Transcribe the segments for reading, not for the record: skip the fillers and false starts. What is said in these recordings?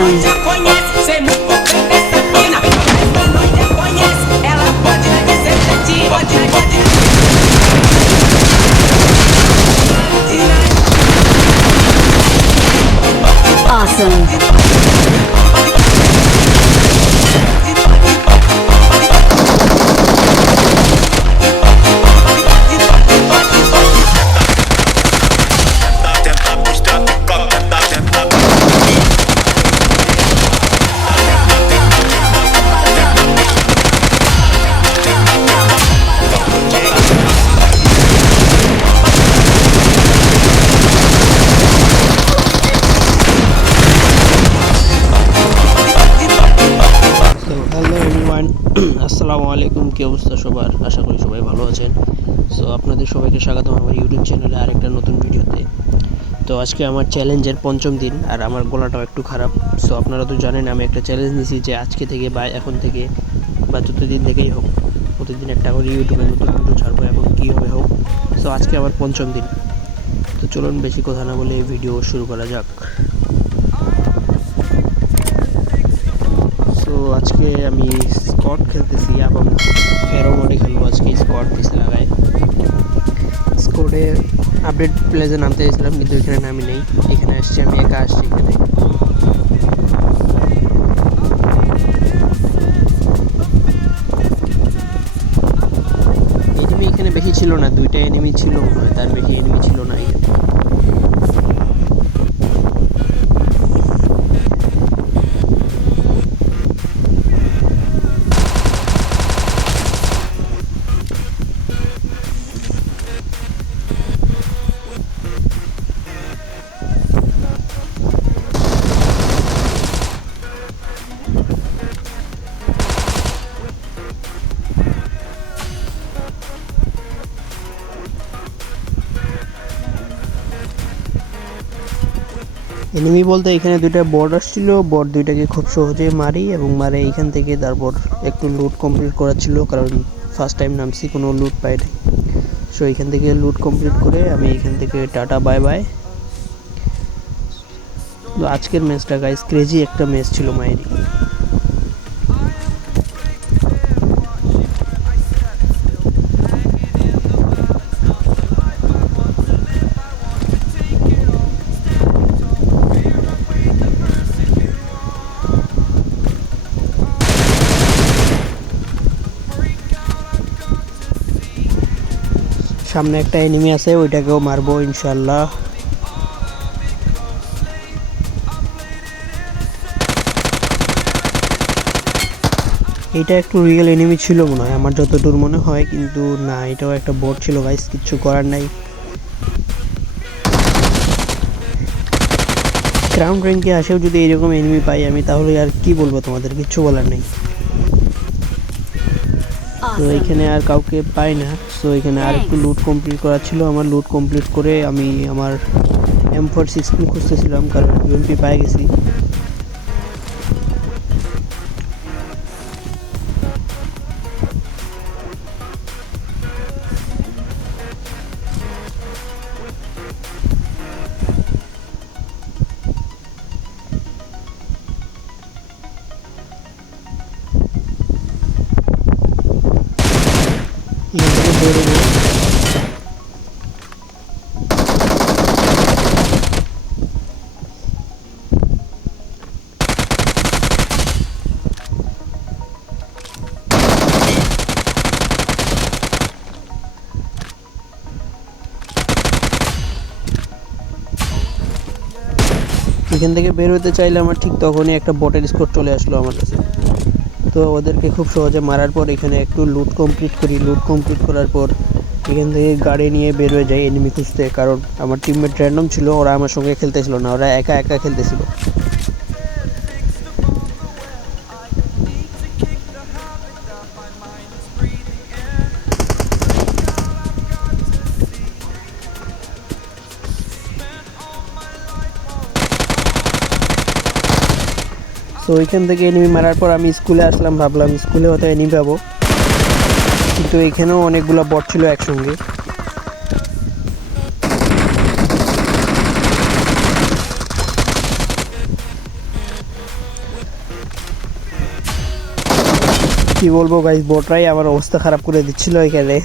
Awesome. Já conhece, cê muito bem dessa mina. Essa noite já conhece, ela pode dizer pra ti. Pode. Awesome. আসসালামু আলাইকুম, কি অবস্থা সবার? আশা করি সবাই ভালো আছেন। সো আপনাদের সবাইকে স্বাগতম আমার ইউটিউব চ্যানেলে আরেকটা নতুন ভিডিওতে। তো আজকে আমার চ্যালেঞ্জের পঞ্চম দিন, আর আমার গলাটাও একটু খারাপ। সো আপনারা তো জানেন আমি একটা চ্যালেঞ্জ নিয়েছি যে আজকে থেকে বা এখন থেকে বা যতদিন থেকেই হোক প্রতিদিন একটা করে ইউটিউবে নতুন ভিডিও ছাড়বো, এবং কীভাবে হোক। সো আজকে আমার পঞ্চম দিন। তো চলুন বেশি কথা না বলে ভিডিও শুরু করা যাক। তো আজকে আমি স্কট খেলতেছি এবং ফেরো মোডে খেলবো আজকে। স্কট পিস লাগাই স্কোডে আপডেট প্লেসে নামতে চাইছিলাম, কিন্তু এখানে নামি নেই। এখানে আসছি, আমি একা আসছি এখানে। এনিমি এখানে বেশি ছিল না, দুইটা এনিমি ছিল মনে হয়, তার বেশি এনিমি ছিল না এখানে। এনিমি বলতে এখানে দুইটা বট আসছিল, বট দুইটাকে খুব সহজে মারি এবং মারে এইখান থেকে। তারপর একটু লুট কমপ্লিট করা ছিল, কারণ ফার্স্ট টাইম নামছি, কোনো লুট পাই নাই। সো এখান থেকে লুট কমপ্লিট করে আমি এখান থেকে টাটা বাই বাই। তো আজকের ম্যাচটা গাইস ক্রেজি একটা ম্যাচ ছিল মায়েরি। সামনে একটা এনিমি আছে, ওইটাকেও মারবো ইনশাল্লাহ। এটা একটু রিয়েল এনিমি ছিল মনে হয়, আমার যতদূর মনে হয়, কিন্তু না, এটাও একটা বট ছিল গাইস, কিচ্ছু করার নাই। গ্রাউন্ড র্যাঙ্কে আসেও যদি এরকম এনিমি পাই আমি, তাহলে আর কি বলবো, তোমাদের কিচ্ছু বলার নেই। তো এখানে আর কাউকে পাই না। সো এখানে আর একটু লুট কমপ্লিট করার ছিল আমার। লুট কমপ্লিট করে আমি আমার M416 খুঁজতেছিলাম, কারণ UMP পাই গেছি। এখান থেকে বের হতে চাইলে আমার ঠিক তখনই একটা বটের স্কোর চলে আসলো আমার কাছে। তো ওদেরকে খুব সহজে মারার পর এখানে একটু লুট কমপ্লিট করি। লুট কমপ্লিট করার পর এখান থেকে গাড়ি নিয়ে বের হয়ে যাই এনিমি খুঁজতে, কারণ আমার টিমমেট র্যান্ডম ছিল, ওরা আমার সঙ্গে খেলতেছিল না, ওরা একা একা খেলতেছিল। তো ওইখান থেকে এনিমি মারার পর আমি স্কুলে আসলাম, ভাবলাম স্কুলে হয়তো এনিমি পাবো, কিন্তু এখানেও অনেকগুলো বট ছিল একসঙ্গে। কি বলবো গাইস, বোটরাই আমার অবস্থা খারাপ করে দিচ্ছিল এখানে।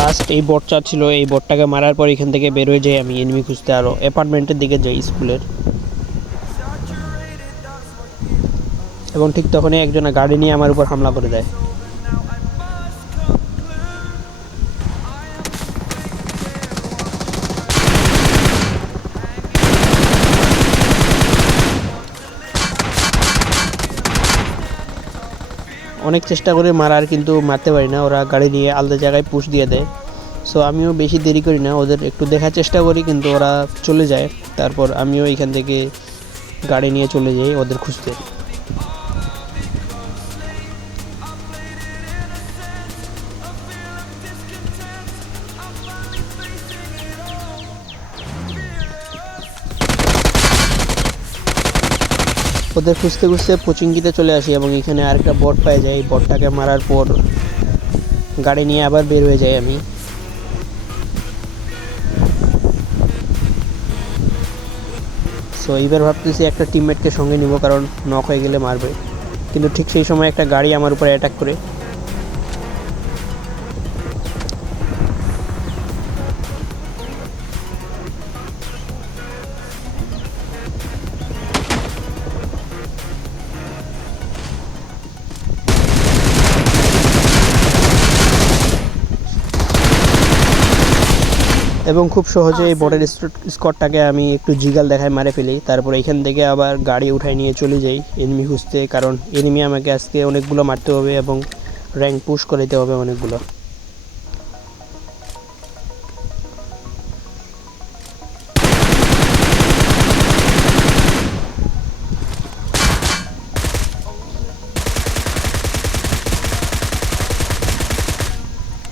লাস্ট এই বটটা ছিল, এই বটটাকে মারার পর এখান থেকে বের হয়ে যাই আমি এনিমি খুঁজতে, আরও অ্যাপার্টমেন্টের দিকে যাই স্কুলের। এবং ঠিক তখনই একজন গাড়ি নিয়ে আমার উপর হামলা করে দেয়। অনেক চেষ্টা করে মারার, কিন্তু মারতে পারি না, ওরা গাড়ি নিয়ে আলাদা জায়গায় পুশ দিয়ে দেয়। সো আমিও বেশি দেরি করি না, ওদের একটু দেখার চেষ্টা করি, কিন্তু ওরা চলে যায়। তারপর আমিও এখান থেকে গাড়ি নিয়ে চলে যাই ওদের খুঁজতে। ওদের খুঁজতে খুঁজতে পচিঙ্গিতে চলে আসি এবং এখানে আরেকটা বট পাই যায়। এই বটটাকে মারার পর গাড়ি নিয়ে আবার বের হয়ে যাই আমি। সো এইবার ভাবতেছি একটা টিমমেটকে সঙ্গে নিব, কারণ নক হয়ে গেলে মারবে। কিন্তু ঠিক সেই সময় একটা গাড়ি আমার উপরে অ্যাটাক করে। এবং খুব সহজে এই বটের স্কটটাকে আমি একটু জিগাল দেখায় মারে ফেলি। তারপর এখান থেকে আবার গাড়ি উঠায় নিয়ে চলে যাই এনিমি খুঁজতে, কারণ এনিমি আমাকে আজকে অনেকগুলো মারতে হবে এবং র্যাঙ্ক পুশ করে দিতে হবে অনেকগুলো।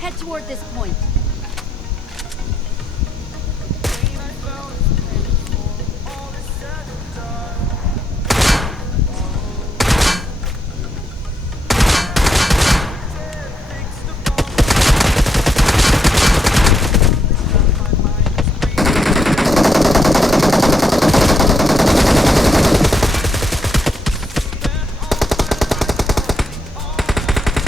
Head toward this point.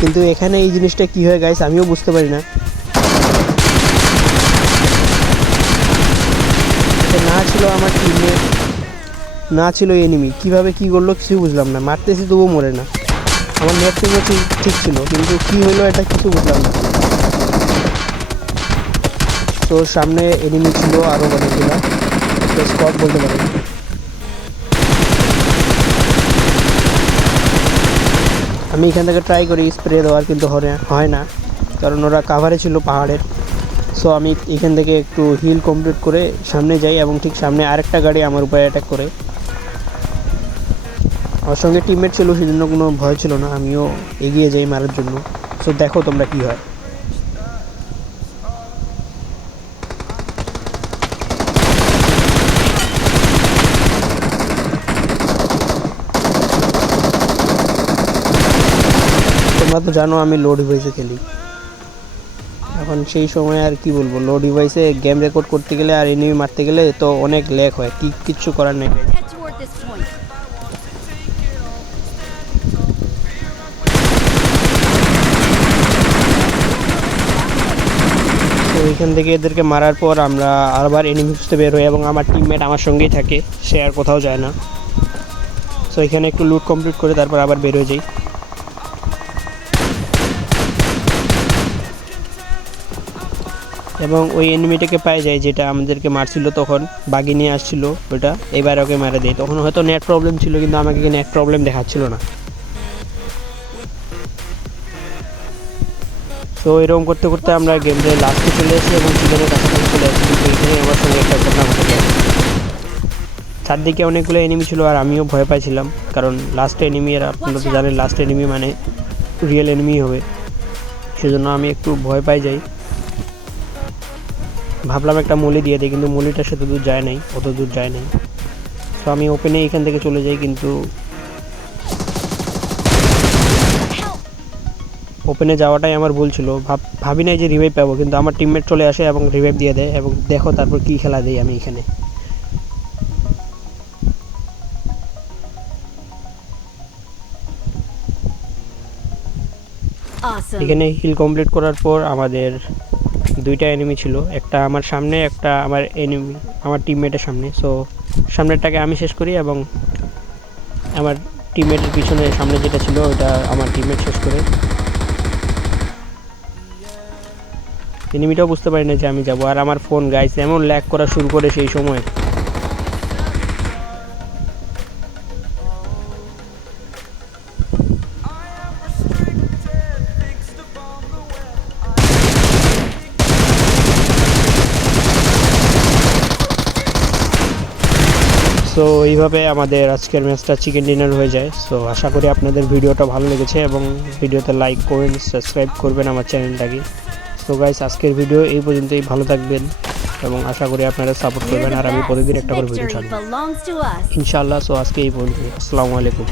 কিন্তু এখানে এই জিনিসটা কি হয় গাইস, আমিও বুঝতে পারি না। না ছিল আমার টিমে, না ছিল এনিমি, কিভাবে কি করলো কিছুই বুঝলাম না। মারতেছি তবুও মরে না। আমার নেট টিমও ঠিক ছিল, কিন্তু কি হলো এটা কিছু বুঝলাম না। তো সামনে এনিমি ছিল আরও অনেকগুলো, স্কট বলতে পারেন। আমি এখান থেকে ট্রাই করি স্প্রে দেওয়ার, কিন্তু হয় না, কারণ ওরা কাভারে ছিল পাহাড়ের। সো আমি এখান থেকে একটু হিল কমপ্লিট করে সামনে যাই এবং ঠিক সামনে আরেকটা গাড়ি আমার উপরে অ্যাটাক করে। আমার সঙ্গে টিমমেট ছিল, সেজন্য কোনো ভয় ছিল না, আমিও এগিয়ে যাই মারার জন্য। সো দেখো তোমরা কী হয়। তোমরা তো জানো আমি লো ডিভাইসে খেলি, এখন সেই সময় আর কি বলবো, লো ডিভাইসে গেম রেকর্ড করতে গেলে আর এনিমি মারতে গেলে তো অনেক ল্যাগ হয়, কিচ্ছু করার নেই। Head toward this point. তো ওইখান থেকে এদেরকে মারার পর আমরা আবার এনিমি খুঁজতে বের হই এবং আমার টিমমেট আমার সঙ্গেই থাকে, সে আর কোথাও যায় না। সো এখানে একটু লুট কমপ্লিট করে তারপর আবার বের হয়ে যাই। এবং ওই এনিমিটাকে পাই যায় যেটা আমাদেরকে মারছিল, তখন বাগি নিয়ে আসছিল ওটা, এবার ওকে মারা দেয়। তখন হয়তো নেট প্রবলেম ছিল, কিন্তু আমাকে নেট প্রবলেম দেখাচ্ছিল না। তো এরকম করতে করতে আমরা গেমে লাস্টে চলে এসেছি এবং সিজনের কাছাকাছি চলে আসছি। কিন্তু এখানে আমার সঙ্গে একটা ঘটনা ঘটে যায়। চারদিকে অনেকগুলো এনিমি ছিল আর আমিও ভয় পাইছিলাম, কারণ লাস্ট এনিমি, আর আপনারা তো জানেন লাস্ট এনিমি মানে রিয়েল এনিমি হবে, সেজন্য আমি একটু ভয় পাই যাই। ভাবলাম একটা মলি দিয়ে দিই, কিন্তু মলিটা সেত দূর যায় নাই, অত দূর যায় নাই। তো আমি ওপেনে এখান থেকে চলে যাই, কিন্তু ওপেনে যাওয়াটাই আমার ভুল ছিল। ভাবি নাই যে রিভাইভ পাবো, কিন্তু আমার টিমমেট চলে আসে এবং রিভাইভ দিয়ে দেয়। এবং দেখো তারপর কী খেলা দিই আমি এখানে। Awesome. এখানে হিল কমপ্লিট করার পর আমাদের দুইটা এনিমি ছিল, একটা আমার সামনে, একটা আমার এনিমি আমার টিমমেটের সামনে। সো সামনেরটাকে আমি শেষ করি এবং আমার টিমমেটের পিছনে সামনে যেটা ছিল ওটা আমার টিমমেট শেষ করে। এনিমিটাও বুঝতে পারি না যে আমি যাব। আর আমার ফোন গাইস এমন ল্যাগ করা শুরু করে সেই সময়। সো এইভাবে আমাদের আজকের ম্যাচটা চিকেন ডিনার হয়ে যায়। সো আশা করি আপনাদের ভিডিওটা ভালো লেগেছে এবং ভিডিওতে লাইক করবেন, সাবস্ক্রাইব করবেন আমার চ্যানেলটাকে। সো গাইস আজকের ভিডিও এই পর্যন্তই, ভালো থাকবেন এবং আশা করি আপনারা সাপোর্ট We're করবেন। the আর আমি best. প্রতিদিন একটা করে ভিডিও Victory ছাড়ব belongs to us. ইনশাআল্লাহ। সো আজকে এই পর্যন্ত, আসসালামু আলাইকুম।